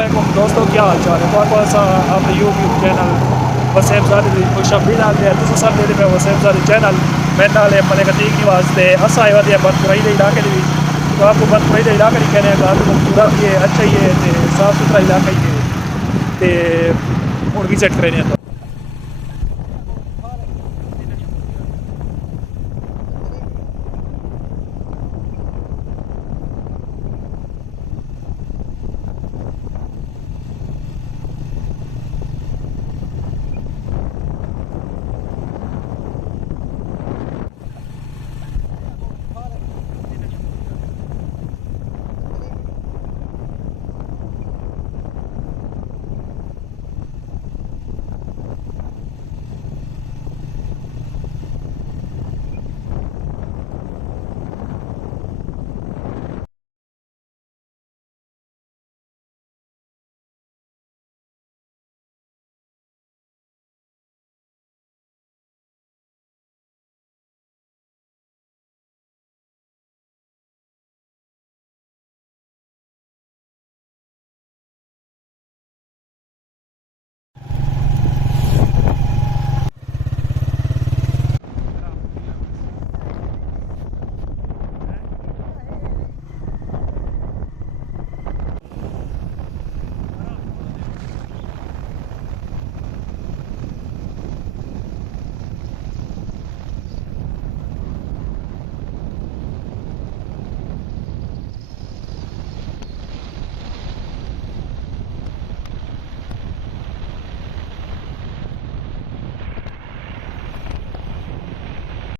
अस्सलामुअलैकुम दोस्तों, क्या हाल चाल है। तो अपने यूट्यूब चैनल वसीम ज़ादी की खुशखबरी नाल है। तुम सब मेरे पे वसीम ज़ादी चैनल मेरे नाल अपने कतीक वास्ते असा आए वाले बदपुराई के इलाके भी। तो आपको बदपुराई के इलाके नहीं कहने का खूबसूरत ही है, अच्छा ही है, साफ सुथरा इलाका ही है। तो हूँ विजिट करें।